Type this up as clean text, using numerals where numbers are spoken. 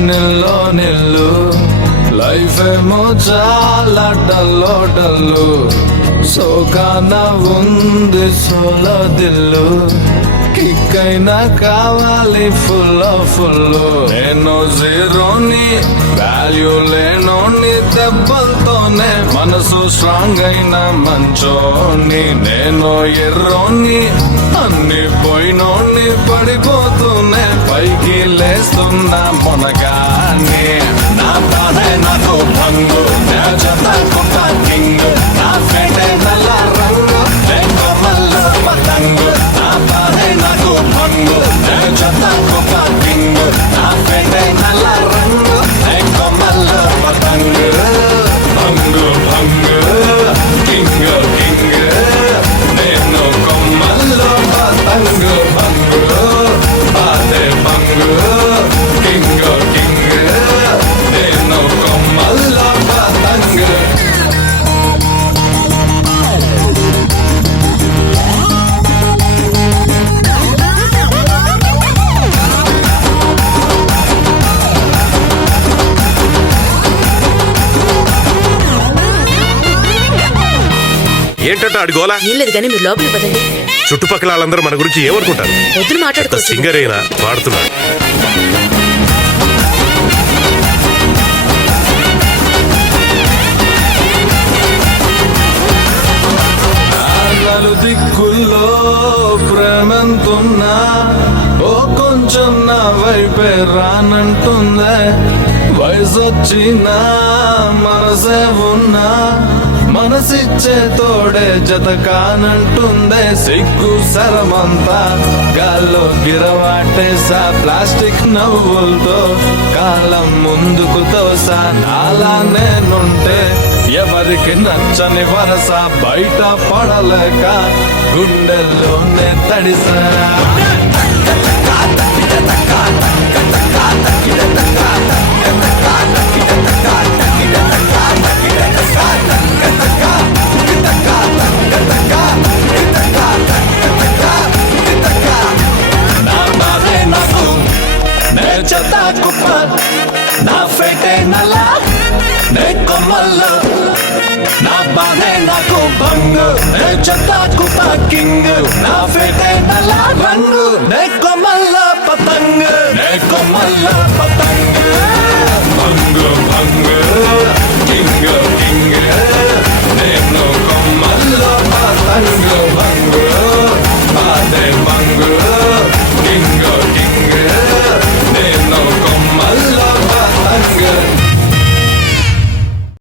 నిల్లో నిల్లు లైఫ్ ఏమో చాలా డల్లో డల్లు సోకాన ఉంది సోలో దిల్లు కిక్ అయినా కావాలి ఫుల్ ఫుల్ నేను జీరోని వాల్యూ లేనోని దెబ్బలతోనే మనసు స్ట్రాంగ్ అయిన మంచోని నేను ఎర్రోని అన్ని పోయినోని పడిపోతూనే పైకి లేస్తున్నా మొనగాని నా బాధే నాకు భంగు నా జత కొత్త కింగ్ నా ఫేటే నల్ల రంగు కొమ్మల్లో పతంగు నా బాధే నాకు భంగు నా జత కొత్త కింగ్ నా ఫేటే నల్ల రంగు కొమ్మల్లో పతంగు భంగు భంగు కింగ్ కింగ్ నేను కొమ్మల్లో పతంగు భంగు బాధే భంగు కింగ్ కింగ్ నేను కొమ్మల్లో పతంగు ఏంటంటే అడిగోలా ఏం లేదు కానీ మీరు లోపలికి పదండి. చుట్టుపక్కల వాళ్ళందరూ మన గురించి ఏమనుకుంటారు? వద్దులు మాట్లాడుకోవచ్చు. సింగర్ అయినా పాడుతున్నాడు. దిక్కుల్లో ప్రేమంతున్నా ఓ కొంచెం నా వైపే రానంటుందే వయసొచ్చినా మనసే ఉన్నా మనసిచ్చే తోడే జత కానంటుందే సిగ్గు సరమంతా గాల్లో గిరవాటేసా ప్లాస్టిక్ నవ్వులతో కాలం ముందుకు తోసా నాలా నేనుంటే ఎవరికి నచ్చని వరస బయట పడలేక గుండెల్లోనే తడిసా నా బాధే నాకు నే చెత్త కుప్ప నా ఫేటే నల్ల నే కొమ్మల్లో నా బాధే నాకు భంగు నే చెత్త కుప్ప కింగ్ నా ఫేటే నల్ల రంగు నే కొమ్మల్లో పతంగ్ నే కొమ్మల్లో పతంగ్ భంగు భంగు కింగ్ కింగ్ నేను కొమ్మల్లో పతంగ్ భంగు